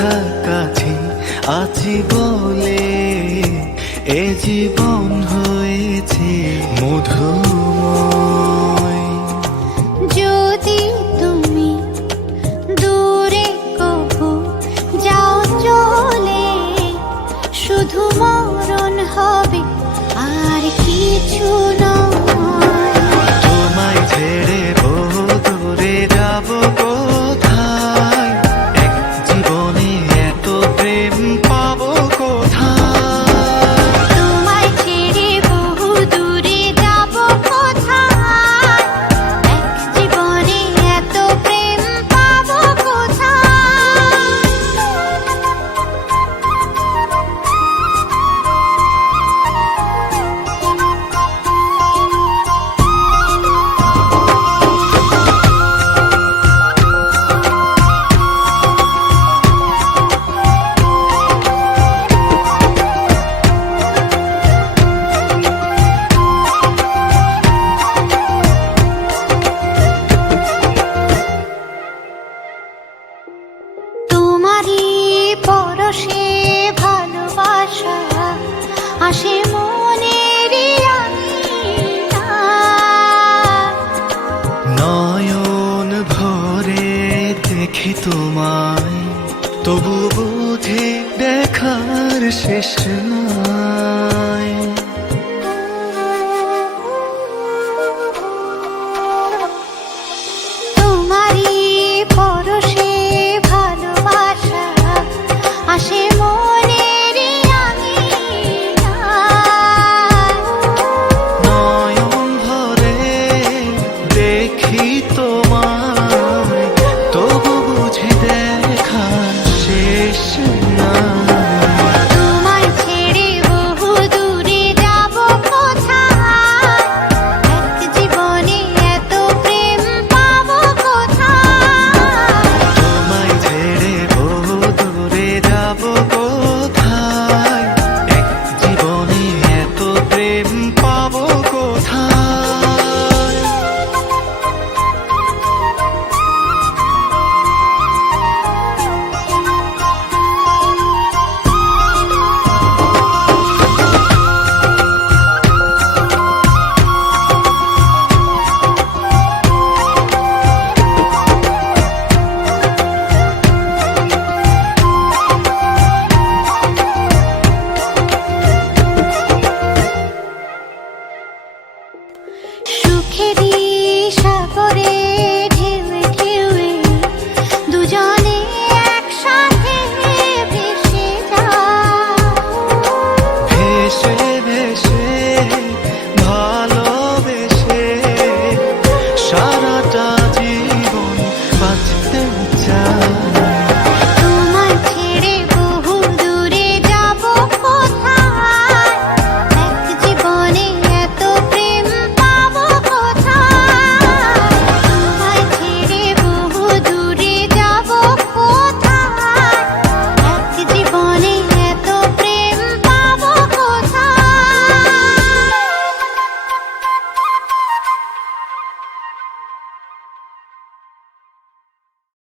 কাছাকাছি আছি বলে এ জীবন হয়েছে মধুময়। যদি তুমি দূরে কভু যাও চলে, শুধু মরণ হবে আর কিছু নয়। তোমায় ছেড়ে বহু দূরে যাব কোথায়, এক জীবনে এত প্রেম পাবো কোথায়। তোমায় ছেড়ে বহু দূরে যাব কোথায়, এক জীবনে এত প্রেম পাবো কোথায়। তোমারই পরশে ভালোবাসা আসে মনের নয়ন ভরে দেখি তোমায়, তবু বুঝি দেখার শেষ নাই।